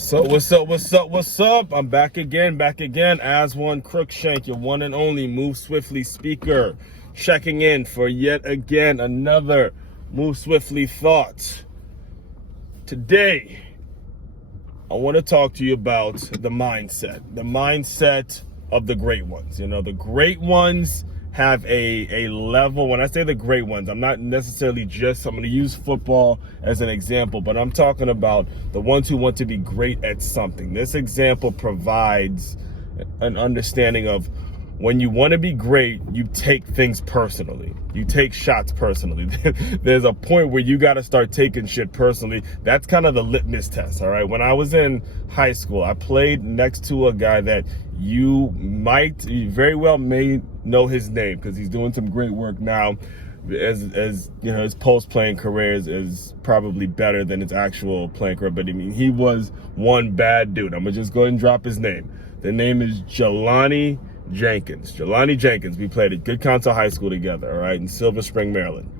What's up? I'm back again. Aswand Cruickshank, your one and only Move Swiftly speaker, checking in for yet again another Move Swiftly thought. Today, I want to talk to you about the mindset of the great ones. You know, the great ones have a level. When I say the great ones, I'm not necessarily I'm going to use football as an example, but I'm talking about the ones who want to be great at something. This example provides an understanding of when you want to be great, you take things personally. You take shots personally. There's a point where you got to start taking shit personally. That's kind of the litmus test, all right? When I was in high school, I played next to a guy that you very well may know his name because he's doing some great work now. As you know, his post-playing career is probably better than his actual playing career. But I mean, he was one bad dude. I'm going to just go ahead and drop his name. The name is Jalen Jenkins. We played at Good Counsel High School together, all right, in Silver Spring, Maryland.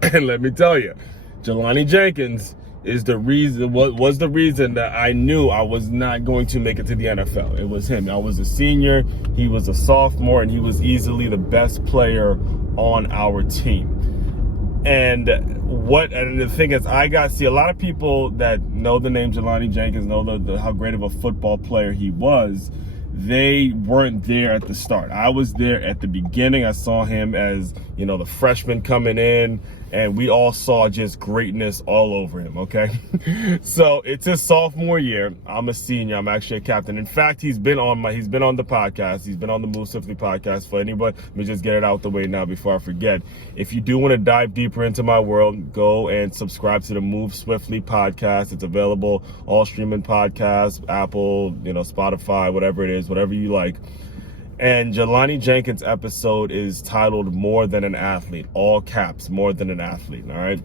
And let me tell you, Jalen Jenkins was the reason that I knew I was not going to make it to the NFL. It was him. I was a senior, he was a sophomore, and he was easily the best player on our team. And the thing is, I got to see a lot of people that know the name Jalen Jenkins, know how great of a football player he was. They weren't there at the start. I was there at the beginning. I saw him as, you know, the freshman coming in, and we all saw just greatness all over him, okay? So it's his sophomore year. I'm a senior. I'm actually a captain. In fact, he's been on the podcast. He's been on the Move Swiftly podcast. For anybody, let me just get it out the way now before I forget. If you do want to dive deeper into my world, go and subscribe to the Move Swiftly podcast. It's available all streaming podcasts, Apple, Spotify, whatever it is, whatever you like. And Jalen Jenkins' episode is titled More Than an Athlete, all caps, More Than an Athlete, all right?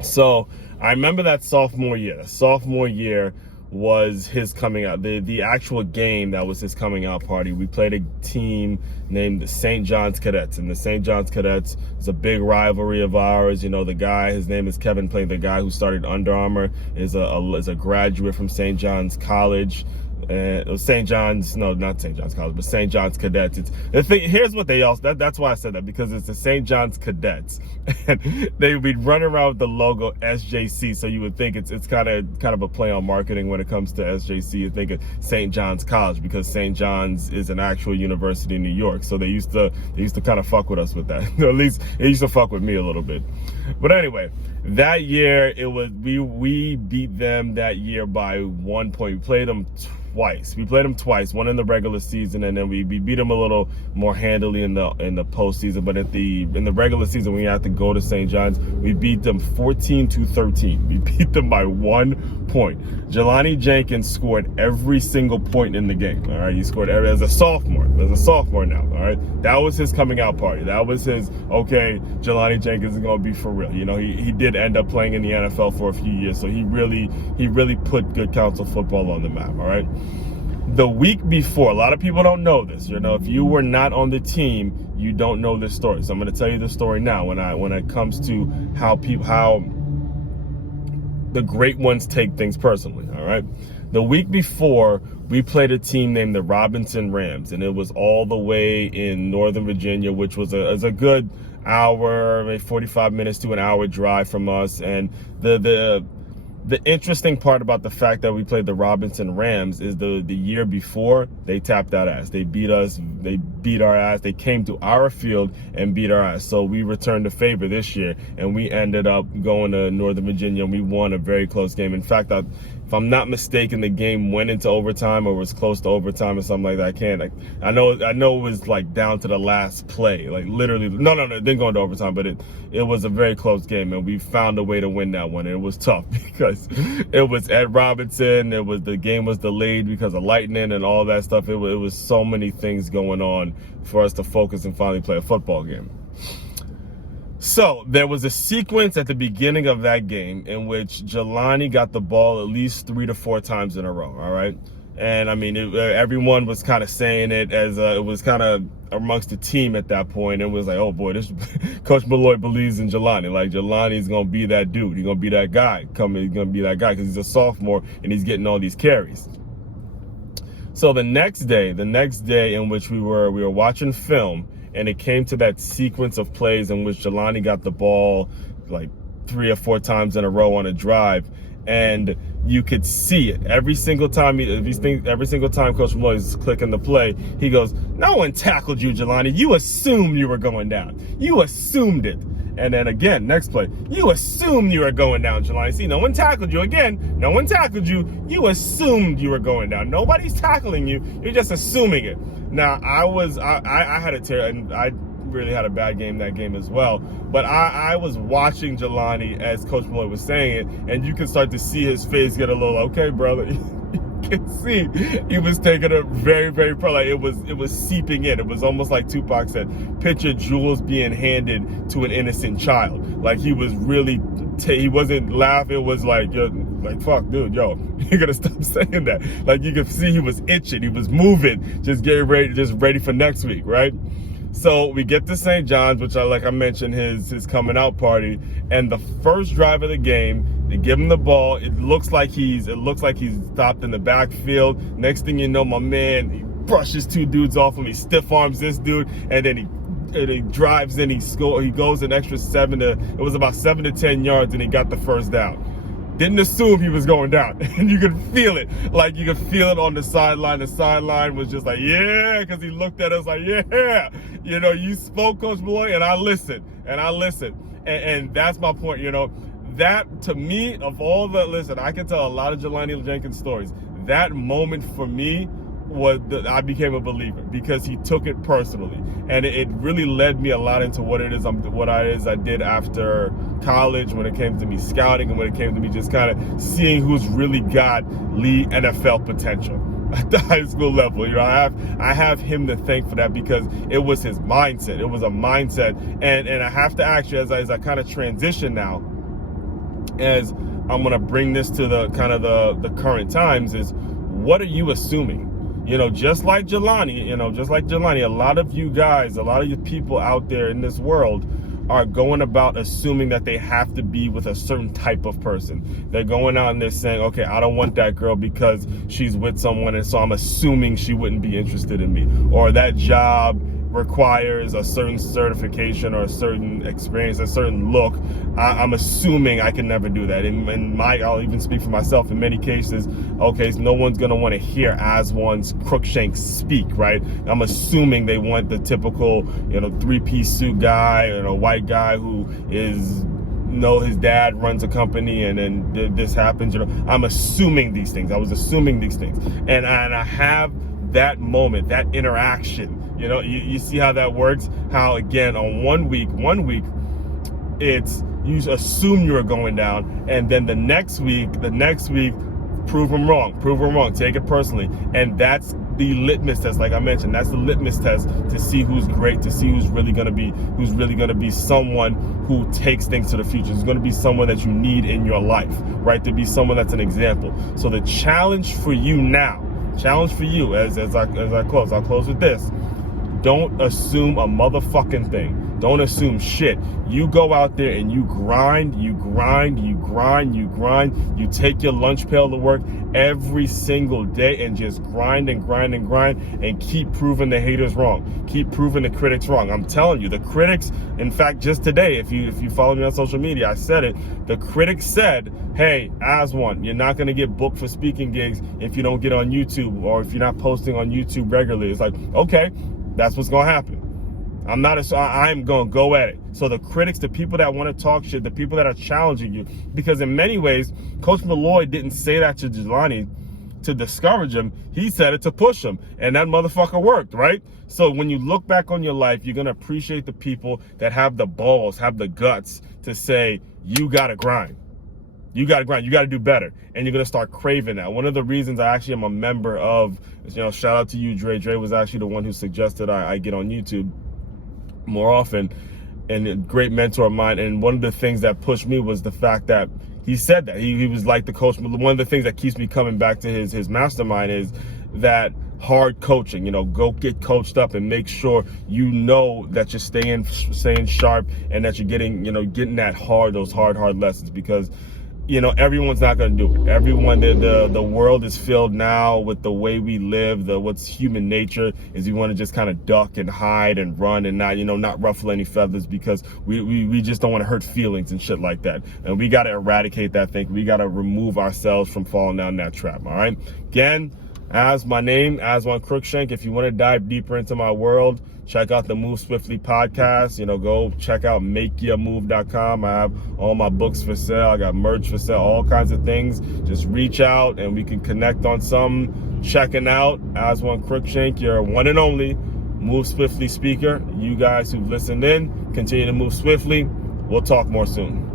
So I remember that sophomore year. Sophomore year was his coming out. The actual game that was his coming out party. We played a team named the St. John's Cadets. And the St. John's Cadets is a big rivalry of ours. You know, the guy, his name is Kevin Plain, the guy who started Under Armour, is a graduate from St. John's College. St. John's College, but St. John's Cadets. Here's what they also, that's why I said that, because it's the St. John's Cadets, and they would be running around with the logo SJC. So you would think it's kind of a play on marketing when it comes to SJC. You think of St. John's College because St. John's is an actual university in New York. So they used to kind of fuck with us with that. At least it used to fuck with me a little bit. But anyway, that year we beat them that year by 1 point. We played them twice, one in the regular season, and then we beat them a little more handily in the postseason. But in the regular season, when we had to go to St. John's, we beat them 14-13. We beat them by 1 point. Jalen Jenkins scored every single point in the game. All right, he scored as a sophomore. As a sophomore now. All right, that was his coming out party. That was his Jalen Jenkins is gonna be for real. You know, he did end up playing in the NFL for a few years, so he really put Good Counsel football on the map. All right. The week before, a lot of people don't know this. You know, if you were not on the team, you don't know this story. So I'm going to tell you the story now. When it comes to how the great ones take things personally. All right. The week before, we played a team named the Robinson Rams, and it was all the way in Northern Virginia, which was a good hour, maybe 45 minutes to an hour drive from us. And the interesting part about the fact that we played the Robinson Rams is the year before, they tapped that ass. They beat us. They beat our ass. They came to our field and beat our ass. So we returned the favor this year, and we ended up going to Northern Virginia, and we won a very close game. In fact, if I'm not mistaken, the game went into overtime or was close to overtime or something like that. I know it was like down to the last play, like literally. No, it didn't go into overtime, but it was a very close game, and we found a way to win that one. And it was tough because it was at Robinson. The game was delayed because of lightning and all that stuff. It was so many things going on for us to focus and finally play a football game. So there was a sequence at the beginning of that game in which Jelani got the ball at least 3 to 4 times in a row, all right? And I mean, everyone was kind of saying it as it was kind of amongst the team at that point. It was like, oh boy, this Coach Malloy believes in Jelani. Like, Jelani's gonna be that dude. He's gonna be that guy. He's gonna be that guy because he's a sophomore and he's getting all these carries. So the next day in which we were watching film, and it came to that sequence of plays in which Jelani got the ball like 3 or 4 times in a row on a drive, and you could see it every single time. Every single time Coach Malloy is clicking the play, he goes, "No one tackled you, Jelani. You assumed you were going down. You assumed it." And then again, next play, "You assumed you were going down, Jelani. See, no one tackled you. Again, no one tackled you. You assumed you were going down. Nobody's tackling you. You're just assuming it." Now, I had a tear, and I really had a bad game that game as well. But I was watching Jelani as Coach Malloy was saying it, and you can start to see his face get a little, okay, brother. You can see he was taking it very, very pro. Like it was seeping in. It was almost like Tupac said, picture jewels being handed to an innocent child. Like he was really, he wasn't laughing. It was like, like, fuck, dude, yo, you gotta stop saying that. Like you could see he was itching. He was moving, just getting ready, just ready for next week, right? So we get to St. John's, which like I mentioned, his coming out party, and the first drive of the game, they give him the ball. It looks like he's stopped in the backfield. Next thing you know, my man, he brushes 2 dudes off him. He stiff arms this dude, and then he drives in. He goes an extra 7 to 10 yards, and he got the first down. Didn't assume he was going down, and you could feel it. Like you could feel it on the sideline. The sideline was just like, yeah, because he looked at us like, yeah, you spoke, Coach Malloy, and I listened, and that's my point. That to me, of all the, listen, I can tell a lot of Jalen Jenkins stories. That moment for me was I became a believer because he took it personally, and it really led me a lot into what I did after college when it came to me scouting and when it came to me just kind of seeing who's really got league NFL potential at the high school level. I have him to thank for that because it was his mindset. It was a mindset, and I have to ask you as I kind of transition now, as I'm gonna bring this to the kind of the current times, is what are you assuming? Just like Jelani, a lot of you guys, a lot of you people out there in this world are going about assuming that they have to be with a certain type of person. They're going out and they're saying, okay, I don't want that girl because she's with someone, and so I'm assuming she wouldn't be interested in me. Or that job requires a certain certification or a certain experience, a certain look. I'm assuming I can never do that. I'll even speak for myself in many cases. Okay, so no one's gonna want to hear Aswand Cruickshank speak, right? I'm assuming they want the typical, 3-piece suit guy, white guy who is, his dad runs a company and then this happens. I'm assuming these things. I was assuming these things, and I have that moment, that interaction. You see how that works? How again on one week, it's you assume you're going down, and then the next week, prove them wrong, take it personally, and that's the litmus test. Like I mentioned, that's the litmus test to see who's great, to see who's really gonna be someone who takes things to the future. Who's gonna be someone that you need in your life, right? To be someone that's an example. So the challenge for you now, as I close, I'll close with this. Don't assume a motherfucking thing. Don't assume shit. You go out there and you grind. You take your lunch pail to work every single day and just grind and keep proving the haters wrong. Keep proving the critics wrong. I'm telling you, the critics, in fact, just today, if you follow me on social media, I said it. The critics said, hey, Aswand, you're not going to get booked for speaking gigs if you don't get on YouTube or if you're not posting on YouTube regularly. It's like, okay, that's what's going to happen. I'm going to go at it. So the critics, the people that want to talk shit, the people that are challenging you, because in many ways, Coach Malloy didn't say that to Jelani to discourage him. He said it to push him, and that motherfucker worked, right? So when you look back on your life, you're going to appreciate the people that have the balls, have the guts to say, you got to grind. You got to grind. You got to do better. And you're going to start craving that. One of the reasons I actually am a member of, shout out to you, Dre. Dre was actually the one who suggested I get on YouTube more often, and a great mentor of mine. And one of the things that pushed me was the fact that he said that he was like the coach. One of the things that keeps me coming back to his mastermind is that hard coaching. You know, go get coached up and make sure you know that you're staying sharp and that you're getting those hard lessons, because everyone's not going to do it. Everyone, the world is filled now with the way we live. What's human nature is we want to just kind of duck and hide and run and not ruffle any feathers, because we just don't want to hurt feelings and shit like that. And we got to eradicate that thing. We got to remove ourselves from falling down that trap. All right. Again, as my name, Aswand Cruickshank. If you want to dive deeper into my world, check out the Move Swiftly podcast. Go check out makeyourmove.com. I have all my books for sale. I got merch for sale, all kinds of things. Just reach out and we can connect on some. Checking out Aswand Cruickshank, your one and only Move Swiftly speaker. You guys who've listened in, continue to move swiftly. We'll talk more soon.